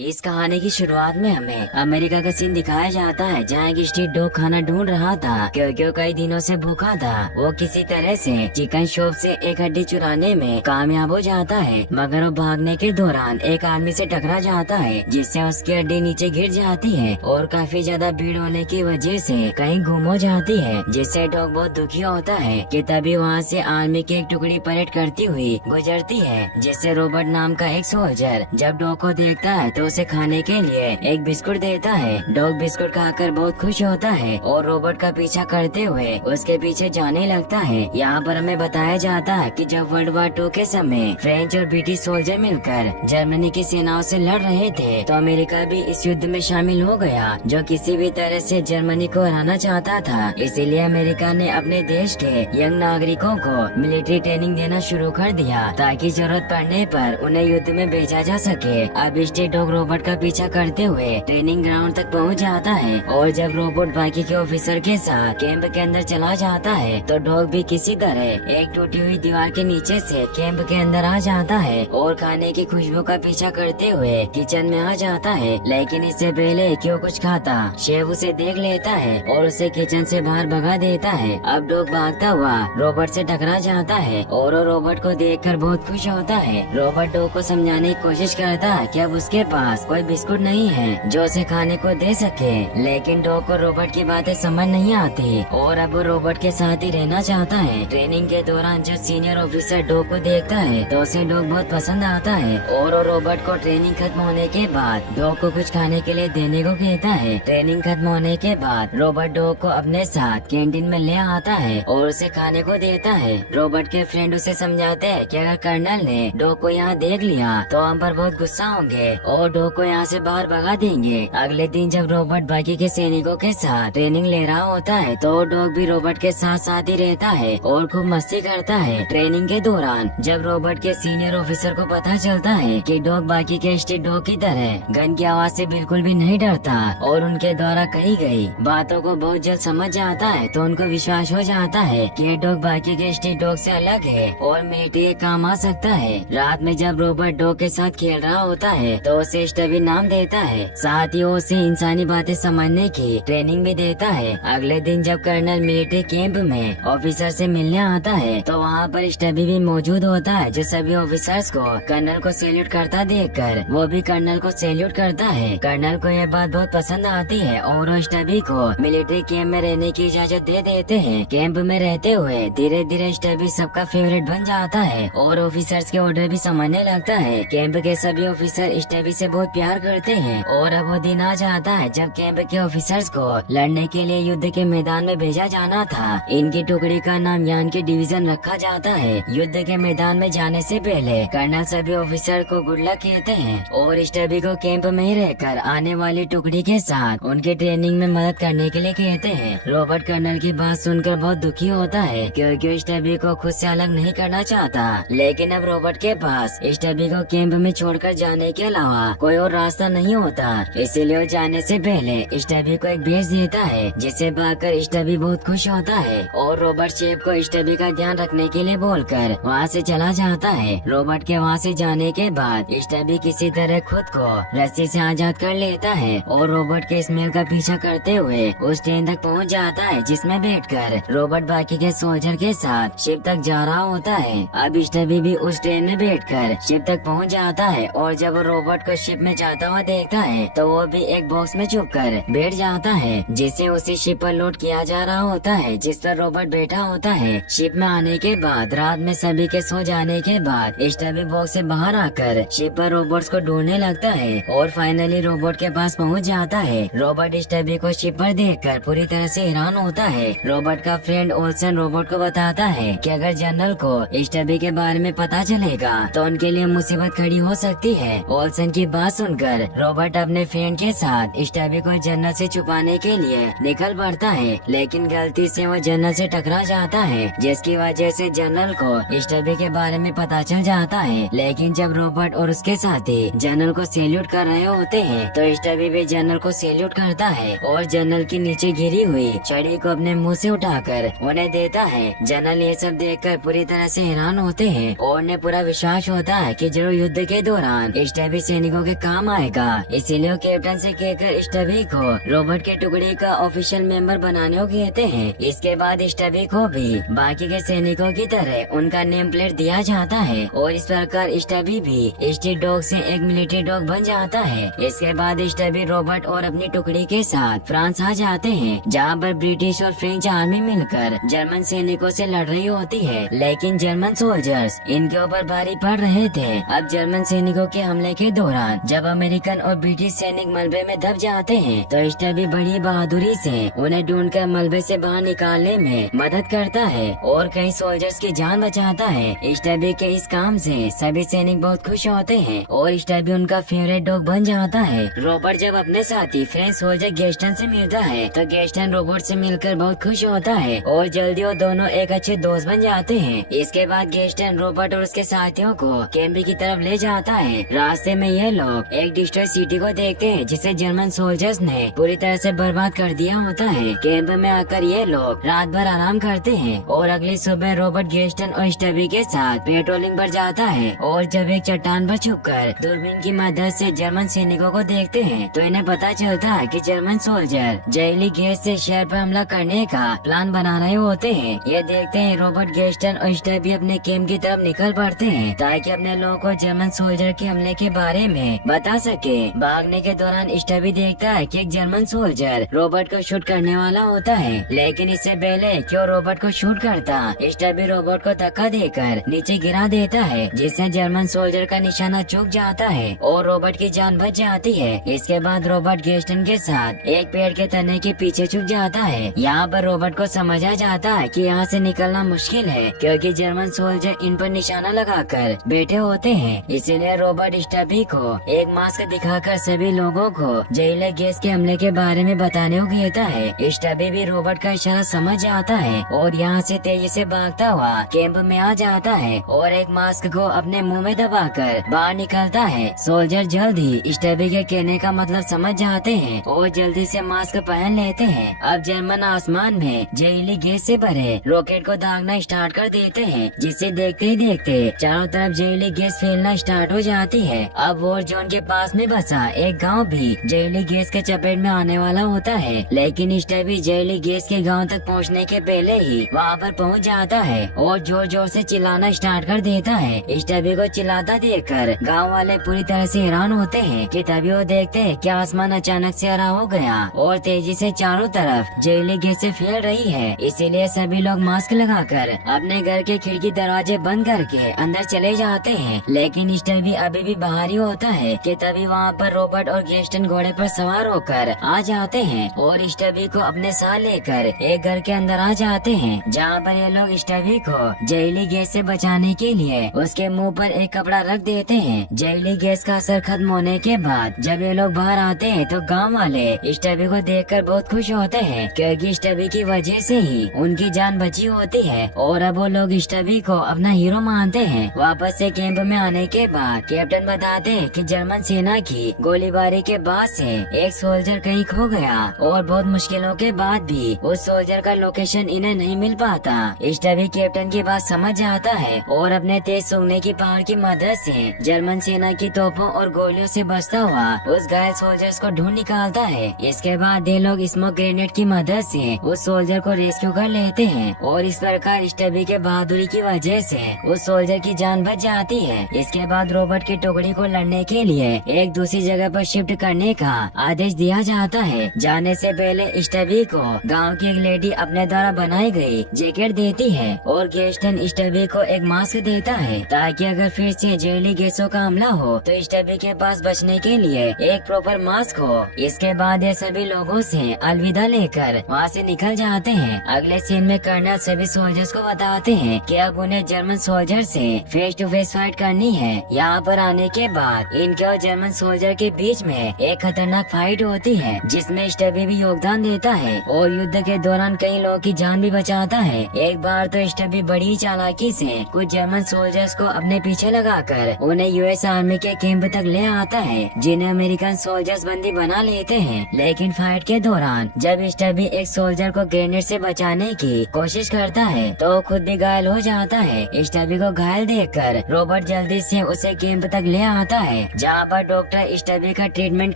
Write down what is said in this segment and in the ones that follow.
इस कहानी की शुरुआत में हमें अमेरिका का सीन दिखाया जाता है, जहाँ एक स्ट्रीट डॉग खाना ढूंढ रहा था क्योंकि वो कई दिनों से भूखा था। वो किसी तरह से चिकन शॉप से एक हड्डी चुराने में कामयाब हो जाता है, मगर वो भागने के दौरान एक आदमी से टकरा जाता है, जिससे उसकी हड्डी नीचे गिर जाती है और काफी ज्यादा भीड़ होने की वजह से कहीं गुम हो जाती है, जिससे डॉग बहुत दुखी होता है कि तभी वहाँ से आर्मी की एक टुकड़ी परेड करती हुई गुजरती है, जिससे रॉबर्ट नाम का एक सोल्जर जब डॉग को देखता है तो उसे खाने के लिए एक बिस्कुट देता है। डॉग बिस्कुट खाकर बहुत खुश होता है और रॉबर्ट का पीछा करते हुए उसके पीछे जाने लगता है। यहाँ पर हमें बताया जाता है कि जब वर्ल्ड वार 2 के समय फ्रेंच और ब्रिटिश सोल्जर मिलकर जर्मनी की सेनाओं से लड़ रहे थे, तो अमेरिका भी इस युद्ध में शामिल हो गया, जो किसी भी तरह से जर्मनी को हराना चाहता था। इसीलिए अमेरिका ने अपने देश के यंग नागरिकों को मिलिट्री ट्रेनिंग देना शुरू कर दिया, ताकि जरूरत पड़ने पर उन्हें युद्ध में भेजा जा सके। अब स्ट्रीट डॉग रॉबर्ट का पीछा करते हुए ट्रेनिंग ग्राउंड तक पहुंच जाता है, और जब रॉबर्ट बाकी के ऑफिसर के साथ कैंप के अंदर चला जाता है तो डॉग भी किसी तरह एक टूटी हुई दीवार के नीचे से कैंप के अंदर आ जाता है और खाने की खुशबू का पीछा करते हुए किचन में आ जाता है। लेकिन इससे पहले कि वो कुछ खाता, शेफ उसे देख लेता है और उसे किचन से बाहर भगा देता है। अब डॉग भागता हुआ रॉबर्ट से टकरा जाता है और वो रॉबर्ट को देखकर बहुत खुश होता है। रॉबर्ट डॉग को समझाने की कोशिश करता है कि अब उसके पास कोई बिस्कुट नहीं है जो उसे खाने को दे सके, लेकिन डॉग को रॉबर्ट की बातें समझ नहीं आती और अब वो रॉबर्ट के साथ ही रहना चाहता है। ट्रेनिंग के दौरान जब सीनियर ऑफिसर डॉग को देखता है तो उसे डॉग बहुत पसंद आता है और वो रॉबर्ट को ट्रेनिंग खत्म होने के बाद डॉग को कुछ खाने के लिए देने को कहता है। ट्रेनिंग खत्म होने के बाद रॉबर्ट डॉग को अपने साथ कैंटीन में ले आता है और उसे खाने को देता है। रॉबर्ट के फ्रेंड उसे समझाते हैं कि अगर कर्नल ने डॉग को यहाँ देख लिया तो हम पर बहुत गुस्सा होंगे और डॉग को यहाँ से बाहर भगा देंगे। अगले दिन जब रॉबर्ट बाकी के सैनिकों के साथ ट्रेनिंग ले रहा होता है तो डॉग भी रॉबर्ट के साथ साथ ही रहता है और खूब मस्ती करता है। ट्रेनिंग के दौरान जब रॉबर्ट के सीनियर ऑफिसर को पता चलता है कि डॉग बाकी के स्ट्रीट डॉग की तरह गन की आवाज से बिल्कुल भी नहीं डरता और उनके द्वारा कही गई बातों को बहुत जल्द समझ जाता है, तो उनको विश्वास हो जाता है कि ये डॉग बाकी के स्ट्रीट डॉग से अलग है और मिलिट्री के काम आ सकता है। रात में जब रॉबर्ट डॉग के साथ खेल रहा होता है तो उसे स्टबी नाम देता है, साथ ही उसे इंसानी बातें समझने की ट्रेनिंग भी देता है। अगले दिन जब कर्नल मिलिट्री कैंप में ऑफिसर से मिलने आता है तो वहाँ पर स्टबी भी मौजूद होता है, जो सभी ऑफिसर्स को कर्नल को सैल्यूट करता देखकर वो भी कर्नल को सैल्यूट करता है। कर्नल को यह बात बहुत पसंद आती है और वो स्टबी को मिलिट्री कैंप में रहने की इजाजत दे देते हैं। कैंप में रहते हुए धीरे धीरे स्टबी सबका फेवरेट बन जाता है और ऑफिसर्स के ऑर्डर भी समझने लगता है। कैंप के सभी ऑफिसर स्टबी से बहुत प्यार करते हैं और अब वो दिन आ जाता है जब कैंप के ऑफिसर्स को लड़ने के लिए युद्ध के मैदान में भेजा जाना था। इनकी टुकड़ी का नाम यानकी डिवीजन रखा जाता है। युद्ध के मैदान में जाने से पहले कर्नल सभी ऑफिसर को गुड लक कहते हैं और स्टबी को कैंप में ही रहकर आने वाली टुकड़ी के साथ उनकी ट्रेनिंग में मदद करने के लिए कहते हैं। रॉबर्ट कर्नल की बात सुनकर बहुत दुखी होता है क्योंकि स्टबी को खुद से अलग नहीं करना चाहता, लेकिन अब रॉबर्ट के पास स्टबी को कैंप में छोड़कर जाने के अलावा कोई और रास्ता नहीं होता। इसीलिए वो जाने से पहले स्टबी को एक भेज देता है, जिसे पाकर स्टबी बहुत खुश होता है और रॉबर्ट शेफ को स्टबी का ध्यान रखने के लिए बोलकर वहाँ से चला जाता है। रॉबर्ट के वहाँ से जाने के बाद स्टबी किसी तरह खुद को रस्सी से आजाद कर लेता है और रॉबर्ट के स्मेल का पीछा करते हुए उस ट्रेन तक पहुँच जाता है, जिसमें बैठकर रॉबर्ट बाकी के सोल्जर के साथ शिप तक जा रहा होता है। अब स्टबी भी उस ट्रेन में बैठकर शिप तक पहुँच जाता है और जब वो रॉबर्ट को शिप में जाता हुआ देखता है तो वो भी एक बॉक्स में छुप कर बैठ जाता है, जिसे उसी शिप पर लोड किया जा रहा होता है जिस पर रॉबर्ट बैठा होता है। शिप में आने के बाद रात में सभी के सो जाने के बाद स्टबी बॉक्स से बाहर आकर शिप पर रोबोट्स को ढूंढने लगता है और फाइनली रोबोट के पास पहुंच जाता है। रॉबर्ट स्टबी को शिप पर देखकर पूरी तरह से हैरान होता है। रॉबर्ट का फ्रेंड ओल्सन रोबोट को बताता है कि अगर जनरल को स्टबी के बारे में पता चलेगा तो उनके लिए मुसीबत खड़ी हो सकती है। ओल्सन की बात सुनकर रॉबर्ट अपने फ्रेंड के साथ स्टबी को जनरल से छुपाने के लिए निकल पड़ता है, लेकिन गलती से वो जनरल से टकरा जाता है, जिसकी वजह से जनरल को स्टबी के बारे में पता चल जाता है। लेकिन जब रॉबर्ट और उसके साथी जनरल को सैल्यूट कर रहे होते हैं तो स्टबी भी जनरल को सैल्यूट करता है और जनरल की नीचे गिरी हुई छड़ी को अपने मुंह से उठाकर उन्हें देता है। जनरल ये सब देखकर पूरी तरह से हैरान होते हैं और उन्हें पूरा विश्वास होता है कि जरूर युद्ध के दौरान स्टबी सैनिकों के काम आएगा। इसीलिए वो कैप्टन से कहकर स्टबी को रोबोट के टुकड़ी का ऑफिशियल मेंबर बनाने को कहते हैं। इसके बाद स्टबी को भी बाकी के सैनिकों की तरह उनका नेम प्लेट दिया जाता है और इस प्रकार स्टबी भी स्ट्रीट डॉग से एक मिलिट्री डॉग बन जाता है। इसके बाद स्टबी रोबोट और अपनी टुकड़ी के साथ फ्रांस आ जाते हैं, जहाँ पर ब्रिटिश और फ्रेंच आर्मी मिलकर जर्मन सैनिकों से लड़ रही होती है। लेकिन जर्मन सोल्जर्स इनके ऊपर भारी पड़ रहे थे। अब जर्मन सैनिकों के हमले के दौरान जब अमेरिकन और ब्रिटिश सैनिक मलबे में दब जाते हैं तो स्टबी बड़ी बहादुरी से उन्हें ढूंढकर मलबे से बाहर निकालने में मदद करता है और कई सोल्जर्स की जान बचाता है। स्टबी के इस काम से सभी सैनिक बहुत खुश होते हैं और स्टबी उनका फेवरेट डॉग बन जाता है। रोबोट जब अपने साथी फ्रेंच सोल्जर गेस्टन से मिलता है तो गेस्टन रोबोट से मिलकर बहुत खुश होता है और जल्दी वो दोनों एक अच्छे दोस्त बन जाते हैं। इसके बाद गेस्टन रोबोट और उसके साथियों को कैम्प की तरफ ले जाता है। रास्ते में ये लोग एक डिस्ट्रॉय सिटी को देखते हैं जिसे जर्मन सोल्जर्स ने पूरी तरह से बर्बाद कर दिया होता है। कैंप में आकर ये लोग रात भर आराम करते हैं और अगली सुबह रोबोट गेस्टन और स्टबी के साथ पेट्रोलिंग पर जाता है और जब एक चट्टान पर छुपकर दूरबीन की मदद से जर्मन सैनिकों को देखते हैं तो इन्हें पता चलता है कि जर्मन सोल्जर जहरीली गैस से शहर पर हमला करने का प्लान बना रहे होते हैं। ये देखते हैं रोबोट गेस्टन और स्टबी अपने कैंप की तरफ निकल पड़ते हैं ताकि अपने लोगों को जर्मन सोल्जर के हमले के बारे में बता सके। भागने के दौरान स्टबी देखता है कि एक जर्मन सोल्जर रोबोट को शूट करने वाला होता है, लेकिन इससे पहले क्यों रोबोट को शूट करता स्टबी रोबोट को धक्का देकर नीचे गिरा देता है, जिससे जर्मन सोल्जर का निशाना चूक जाता है और रोबोट की जान बच जाती है। इसके बाद रोबोट गेस्टन के साथ एक पेड़ के तने के पीछे छुप जाता है। यहाँ पर रोबोट को समझ आ जाता है कि यहाँ से निकलना मुश्किल है क्योंकि जर्मन सोल्जर इन पर निशाना लगाकर बैठे होते हैं। इसीलिए रोबोट स्टबी को एक मास्क दिखाकर सभी लोगों को जहरीले गैस के हमले के बारे में बताने को कहता है। स्टबी भी रोबोट का इशारा समझ जाता है और यहाँ से तेजी से भागता हुआ कैंप में आ जाता है और एक मास्क को अपने मुंह में दबाकर बाहर निकलता है। सोल्जर जल्दी स्टबी के कहने का मतलब समझ जाते हैं और जल्दी से मास्क पहन लेते हैं। अब जर्मन आसमान में जहरीली गैस से भरे रॉकेट को दागना स्टार्ट कर देते हैं, जिसे देखते ही देखते चारों तरफ जहरीली गैस फैलना स्टार्ट हो जाती है। अब वॉर जोन के पास में बसा एक गांव भी जहरीली गैस के चपेट में आने वाला होता है, लेकिन स्टबी जहरीली गैस के गांव तक पहुंचने के पहले ही वहां पर पहुंच जाता है और जोर जोर से चिल्लाना स्टार्ट कर देता है। स्टबी को चिल्लाता देखकर गांव वाले पूरी तरह से हैरान होते हैं कि तभी वो देखते हैं कि आसमान अचानक से हरा हो गया और तेजी से चारों तरफ जहरीली गैस से फैल रही है। इसीलिए सभी लोग मास्क लगाकर अपने घर के खिड़की दरवाजे बंद करके अंदर चले जाते हैं, लेकिन स्टबी अभी भी बाहर ही होता है कि तभी वहाँ पर रोबोट और गेस्टन घोड़े पर सवार होकर आ जाते हैं और स्टबी को अपने साथ लेकर एक घर के अंदर आ जाते हैं, जहाँ पर ये लोग स्टबी को जहरीली गैस से बचाने के लिए उसके मुंह पर एक कपड़ा रख देते हैं। जहरीली गैस का असर खत्म होने के बाद जब ये लोग बाहर आते हैं तो गांव वाले स्टबी को देखकर बहुत खुश होते हैं क्योंकि स्टबी की वजह से ही उनकी जान बची होती है और अब वो लोग स्टबी को अपना हीरो मानते हैं। वापस से कैंप में आने के बाद कैप्टन बताते हैं कि जर्मन सेना की गोलीबारी के बाद से एक सोल्जर कहीं खो गया और बहुत मुश्किलों के बाद भी उस सोल्जर का लोकेशन इन्हें नहीं मिल पाता। स्टबी कैप्टन की बात समझ जाता है और अपने तेज सूंघने की पावर की मदद से जर्मन सेना की तोपों और गोलियों से बचता हुआ उस घायल सोल्जर्स को ढूंढ निकालता है। इसके बाद ये लोग स्मोक ग्रेनेड की मदद से उस सोल्जर को रेस्क्यू कर लेते हैं और इस प्रकार स्टबी के बहादुरी की वजह से उस सोल्जर की जान बच जाती है। इसके बाद रोबोट की टुकड़ी को लड़ने के लिए एक दूसरी जगह पर शिफ्ट करने का आदेश दिया जाता है। जाने से पहले स्टबी को गांव की एक लेडी अपने द्वारा बनाई गई जैकेट देती है और गेस्टन स्टबी को एक मास्क देता है ताकि अगर फिर से जहरीली गैसों का हमला हो तो स्टबी के पास बचने के लिए एक प्रॉपर मास्क हो। इसके बाद ये सभी लोगों से अलविदा लेकर वहाँ से निकल जाते हैं। अगले सीन में कर्नल सभी सोल्जर्स को बताते हैं कि अब उन्हें जर्मन सोल्जर से फेस टू फेस फाइट करनी है। यहाँ पर आने के बाद इनके और जर्मन सोल्जर के बीच में एक खतरनाक फाइट होती है जिसमें स्टबी भी योगदान देता है और युद्ध के दौरान कई लोगों की जान भी बचाता है। एक बार तो स्टबी बड़ी चालाकी से कुछ जर्मन सोल्जर्स को अपने पीछे लगाकर उन्हें यूएस आर्मी के कैंप तक ले आता है, जिन्हें अमेरिकन सोल्जर्स बंदी बना लेते हैं। लेकिन फाइट के दौरान जब स्टबी एक सोल्जर को ग्रेनेड से बचाने की कोशिश करता है तो खुद भी घायल हो जाता है। स्टबी को घायल देखकर रोबोट जल्दी से उसे कैंप तक ले आता है जहाँ पर डॉक्टर स्टबी का ट्रीटमेंट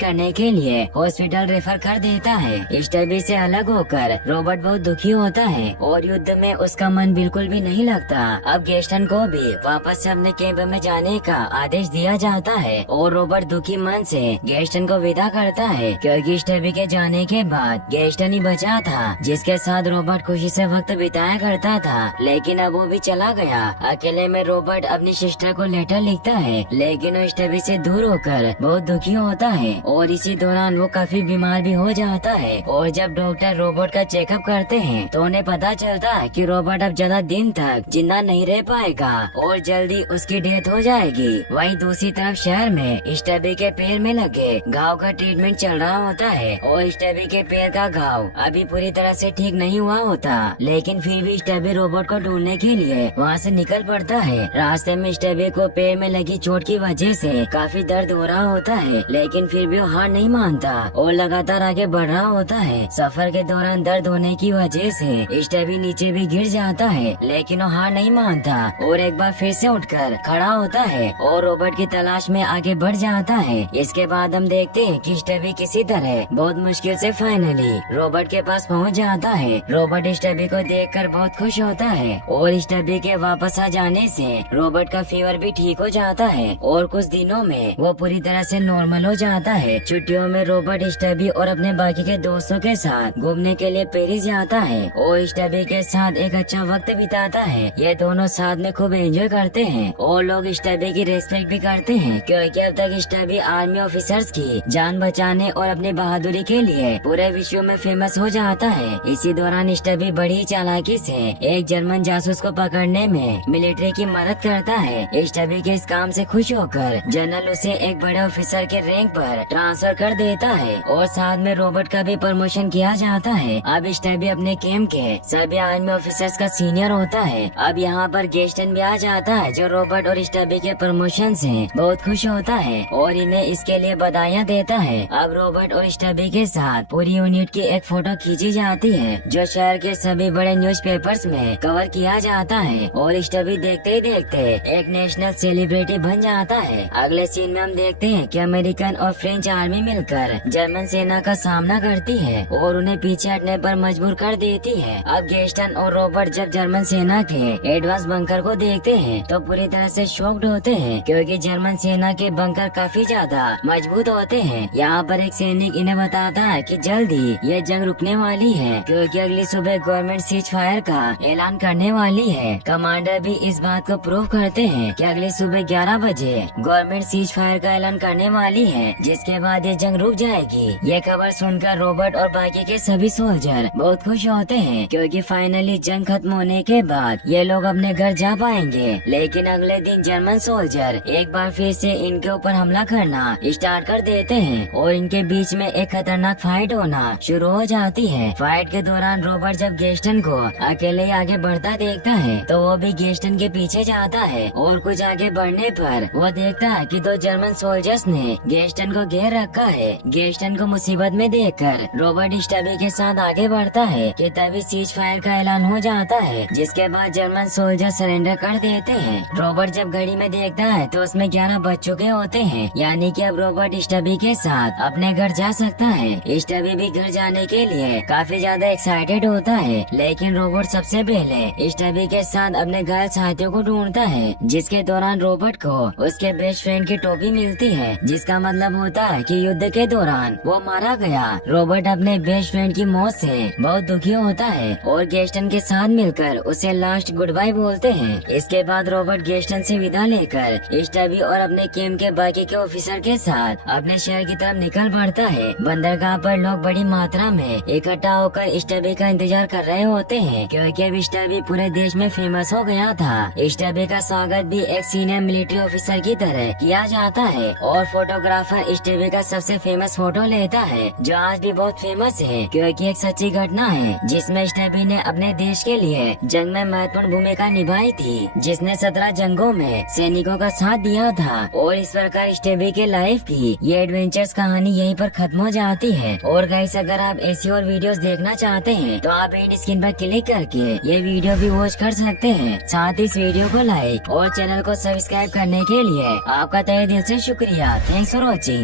करने के लिए हॉस्पिटल रेफर कर देता है। स्टबी से अलग होकर रॉबर्ट बहुत दुखी होता है और युद्ध में उसका मन बिल्कुल भी नहीं लगता। अब गेस्टन को भी वापस से अपने कैंप में जाने का आदेश दिया जाता है और रॉबर्ट दुखी मन से गेस्टन को विदा करता है, क्योंकि स्टबी के जाने के बाद गेस्टन ही बचा था जिसके साथ रॉबर्ट खुशी से वक्त बिताया करता था। लेकिन अब वो भी चला गया। अकेले में रॉबर्ट अपनी सिस्टर को लेटर लिखता है, लेकिन वो स्टबी से दूर होकर बहुत दुखी होता है और इसी दौरान वो काफी बीमार भी हो जाता है। और जब डॉक्टर रॉबर्ट का चेकअप करते हैं तो उन्हें पता चलता है कि रॉबर्ट अब ज्यादा दिन तक जिंदा नहीं रह पाएगा और जल्दी उसकी डेथ हो जाएगी। वहीं दूसरी तरफ शहर में स्टबी के पैर में लगे घाव का ट्रीटमेंट चल रहा होता है और स्टबी के पैर का घाव अभी पूरी तरह से ठीक नहीं हुआ होता, लेकिन फिर भी स्टबी रॉबर्ट को ढूंढने के लिए वहाँ से निकल पड़ता है। रास्ते में स्टबी को पैर में लगी चोट की वजह से काफी दर्द हो रहा होता है, लेकिन फिर भी वो हार नहीं मानता और लगातार आगे बढ़ रहा होता है। सफर के दौरान दर्द होने की वजह से स्टबी नीचे भी गिर जाता है, लेकिन वो हार नहीं मानता और एक बार फिर से उठकर खड़ा होता है और रॉबर्ट की तलाश में आगे बढ़ जाता है। इसके बाद हम देखते हैं कि स्टबी किसी तरह बहुत मुश्किल से फाइनली रॉबर्ट के पास पहुंच जाता है। रॉबर्ट स्टबी को देखकर बहुत खुश होता है और स्टबी के वापस आ जाने से रॉबर्ट का फीवर भी ठीक हो जाता है और कुछ दिनों में वो पूरी तरह से नॉर्मल हो जाता है। छुट्टियों में रॉबर्ट स्टबी और अपने बाकी के दोस्तों के साथ घूमने के लिए पेरिस जाता है और स्टबी के साथ एक अच्छा वक्त बिताता है। ये दोनों साथ में खूब एंजॉय करते हैं और लोग स्टबी की रेस्पेक्ट भी करते हैं, क्योंकि अब तक स्टबी आर्मी ऑफिसर्स की जान बचाने और अपनी बहादुरी के लिए पूरे विश्व में फेमस हो जाता है। इसी दौरान स्टबी बड़ी चालाकी से एक जर्मन जासूस को पकड़ने में मिलिट्री की मदद करता है। स्टबी के इस काम से खुश होकर जनरल उसे एक बड़े ऑफिसर के रैंक पर ट्रांसफर कर देता है और साथ में रॉबर्ट का भी प्रमोशन किया जाता है। अब स्टबी अपने कैंप के सभी आर्मी ऑफिसर्स का सीनियर होता है। अब यहाँ पर गेस्टन भी आ जाता है जो रॉबर्ट और स्टबी के प्रमोशन से बहुत खुश होता है और इन्हें इसके लिए बधाइयाँ देता है। अब रॉबर्ट और स्टबी के साथ पूरी यूनिट की एक फोटो खींची जाती है जो शहर के सभी बड़े न्यूज़पेपर्स में कवर किया जाता है और स्टबी देखते ही देखते एक नेशनल सेलिब्रिटी बन जाता है। अगले सीन में हम देखते हैं कि अमेरिकन और फ्रेंच आर्मी मिलकर जर्मन सेना का सामना करती है और उन्हें पीछे हटने पर मजबूर कर देती है। अब गेस्टन और रॉबर्ट जब जर्मन सेना के एडवांस बंकर को देखते हैं तो पूरी तरह से शॉक्ड होते हैं, क्योंकि जर्मन सेना के बंकर काफी ज्यादा मजबूत होते हैं। यहाँ पर एक सैनिक इन्हें बताता है कि जल्दी ये जंग रुकने वाली है, क्योंकि अगली सुबह गवर्नमेंट सीज फायर का ऐलान करने वाली है। कमांडर भी इस बात को प्रूव करते हैं कि अगली सुबह 11 बजे गवर्नमेंट सीज फायर का ऐलान करने वाली है, जिसके बाद ये जंग रुक जाएगी। ये खबर सुनकर रॉबर्ट और बाकी के सभी सोल्जर बहुत खुश होते हैं, क्योंकि फाइनली जंग खत्म होने के बाद ये लोग अपने घर जा पाएंगे। लेकिन अगले दिन जर्मन सोल्जर एक बार फिर से इनके ऊपर हमला करना स्टार्ट कर देते हैं और इनके बीच में एक खतरनाक फाइट होना शुरू हो जाती है। फाइट के दौरान रॉबर्ट जब गेस्टन को अकेले आगे बढ़ता देखता है तो वो भी गेस्टन के पीछे जाता है और कुछ आगे बढ़ने पर वो देखता है कि दो जर्मन सोल्जर्स ने गेस्टन को घेर रखा है। गेस्टन को मुसीबत में देखकर रॉबर्ट स्टबी के साथ आगे बढ़ता है कि तभी सीज फायर का ऐलान हो जाता है, जिसके बाद जर्मन सोल्जर सरेंडर कर देते हैं। रॉबर्ट जब घड़ी में देखता है तो उसमें 11 बज चुके होते हैं, यानी कि अब रॉबर्ट स्टबी के साथ अपने घर जा सकता है। स्टबी भी घर जाने के लिए काफी ज्यादा एक्साइटेड होता है, लेकिन रॉबर्ट सबसे पहले स्टबी के साथ अपने घायल साथियों को ढूंढता है, जिसके दौरान रॉबर्ट को उसके बेस्ट फ्रेंड की टोपी मिलती है, जिसका मतलब होता है कि युद्ध के दौरान वो मारा गया। रॉबर्ट अपने बेस्ट फ्रेंड की मौत से बहुत दुखी होता है और गेस्टन के साथ मिलकर उसे लास्ट गुड बाय बोलते हैं। इसके बाद रॉबर्ट गेस्टन से विदा लेकर स्टबी और अपने कैंप के बाकी के ऑफिसर के साथ अपने शहर की तरफ निकल पड़ता है। बंदरगाह पर लोग बड़ी मात्रा में इकट्ठा होकर स्टबी का इंतजार कर रहे होते हैं, क्योंकि अब स्टबी पूरे देश में फेमस हो गया था। स्टबी का स्वागत भी एक सीनियर मिलिट्री ऑफिसर की तरह किया जाता है और फोटोग्राफर स्टबी का सबसे फेमस फोटो लेता है, जो आज भी बहुत फेमस है, क्योंकि एक सच्ची घटना है जिसमें स्टबी ने अपने देश के लिए जंग में महत्वपूर्ण भूमिका निभाई थी, जिसने 17 जंगों में सैनिकों का साथ दिया था। और इस प्रकार स्टबी के लाइफ की ये एडवेंचर्स कहानी यहीं पर खत्म हो जाती है। और गाइस, अगर आप ऐसी और वीडियोस देखना चाहते हैं तो आप एंड स्क्रीन पर क्लिक करके ये वीडियो भी वॉच कर सकते हैं। साथ ही इस वीडियो को लाइक और चैनल को सब्सक्राइब करने के लिए आपका तहे तहे दिल से शुक्रिया। Thanks for watching.